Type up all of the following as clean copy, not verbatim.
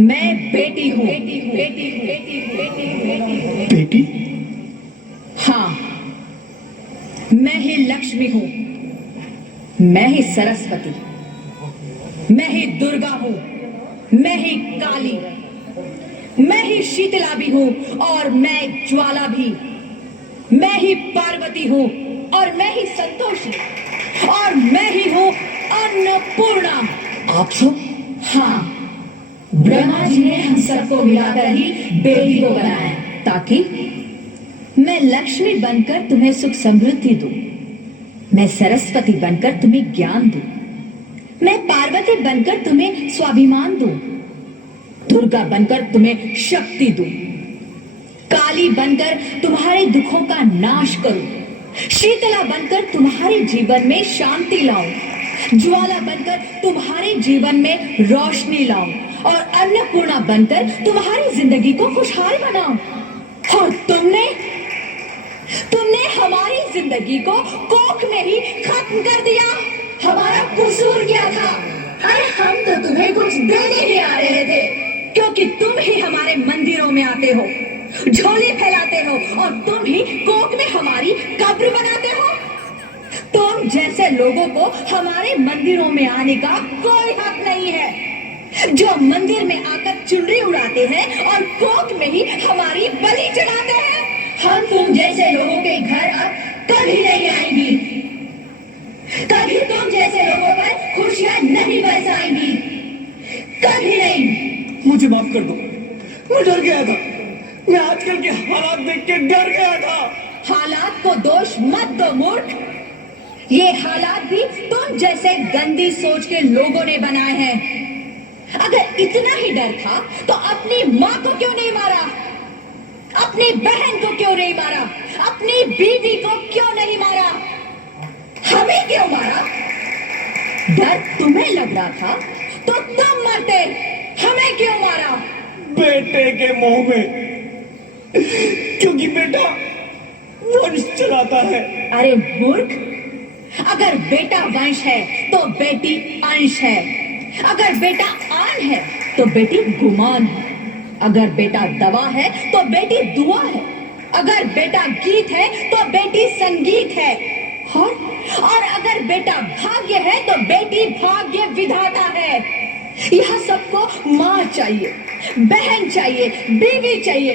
मैं बेटी हूँ। बेटी? हाँ, मैं ही लक्ष्मी हूँ, मैं ही सरस्वती, मैं ही दुर्गा हूँ, मैं ही काली, मैं ही शीतला भी हूँ और मैं ज्वाला भी, मैं ही पार्वती हूँ और मैं ही संतोषी और मैं ही हूँ अन्नपूर्णा। आप सब? हाँ, ब्रह्मा जी ने हम सबको मिलाकर ही बेटी को बनाया ताकि मैं लक्ष्मी बनकर तुम्हें सुख समृद्धि दूं, मैं सरस्वती बनकर तुम्हें ज्ञान दूं, मैं पार्वती बनकर तुम्हें स्वाभिमान दूं, दुर्गा बनकर तुम्हें शक्ति दूं, काली बनकर तुम्हारे दुखों का नाश करूं, शीतला बनकर तुम्हारे जीवन में शांति लाऊं, ज्वाला बनकर तुम्हारे जीवन में रोशनी लाऊं और अन्नपूर्णा बनकर तुम्हारी जिंदगी को खुशहाल बनाऊं। और तुमने हमारी जिंदगी को कोख में ही खत्म कर दिया। हमारा कसूर क्या था? अरे हम तो तुम्हें कुछ देने ही आ रहे थे, क्योंकि तुम ही हमारे मंदिरों में आते हो, झोली फैलाते हो और तुम ही कोख में हमारी कब्र बनाते हो। तुम जैसे लोगों को हमारे मंदिरों में आने का कोई हक नहीं है, जो मंदिर में आकर चुनरी उड़ाते हैं और कोख में ही हमारी बलि चढ़ाते हैं। हम तुम जैसे लोगों के घर अब कभी नहीं आएंगी, कभी तुम जैसे लोगों पर खुशियां नहीं बरसाएंगी, कभी नहीं। मुझे माफ कर दो, मैं डर गया था, मैं आजकल के हालात देख के डर गया था। हालात को दोष मत दो मूर्ख, ये हालात भी तुम जैसे गंदी सोच के लोगों ने बनाए हैं। अगर इतना ही डर था तो अपनी माँ को क्यों नहीं मारा, अपनी बहन को क्यों नहीं मारा, अपनी बीवी को क्यों नहीं मारा, हमें क्यों मारा? डर तुम्हें लग रहा था तो तुम मरते, हमें क्यों मारा? बेटे के मुंह में, क्योंकि बेटा वंश चलाता है। अरे मूर्ख, अगर बेटा वंश है तो बेटी अंश है, अगर बेटा आन है तो बेटी गुमान है, अगर बेटा दवा है तो बेटी दुआ है, अगर बेटा गीत है तो बेटी संगीत है, और अगर बेटा भाग्य है तो बेटी भाग्य विधाता है। यह सबको माँ चाहिए, बहन चाहिए, बीवी चाहिए,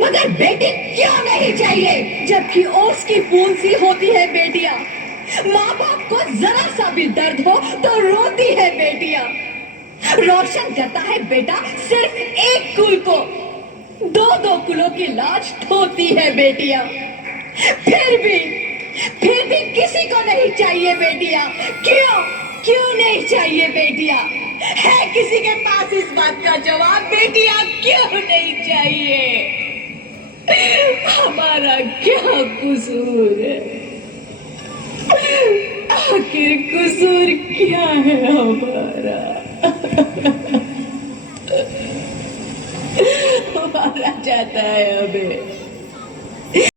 मगर बेटी क्यों नहीं चाहिए? जबकि ओस की फूल सी होती है बेटियां, माँ बाप को जरा सा भी दर्द हो तो रोती है बेटियां, रोशन करता है बेटा सिर्फ एक कुल को, दो दो कुलों की लाज ढोती है बेटियां। फिर भी किसी को नहीं चाहिए बेटियां। क्यों नहीं चाहिए बेटियां? है किसी के पास इस बात का जवाब? बेटियां क्यों नहीं चाहिए? हमारा क्या कसूर है? आखिर कसूर क्या है हमारा? हमारा जाता है हमें।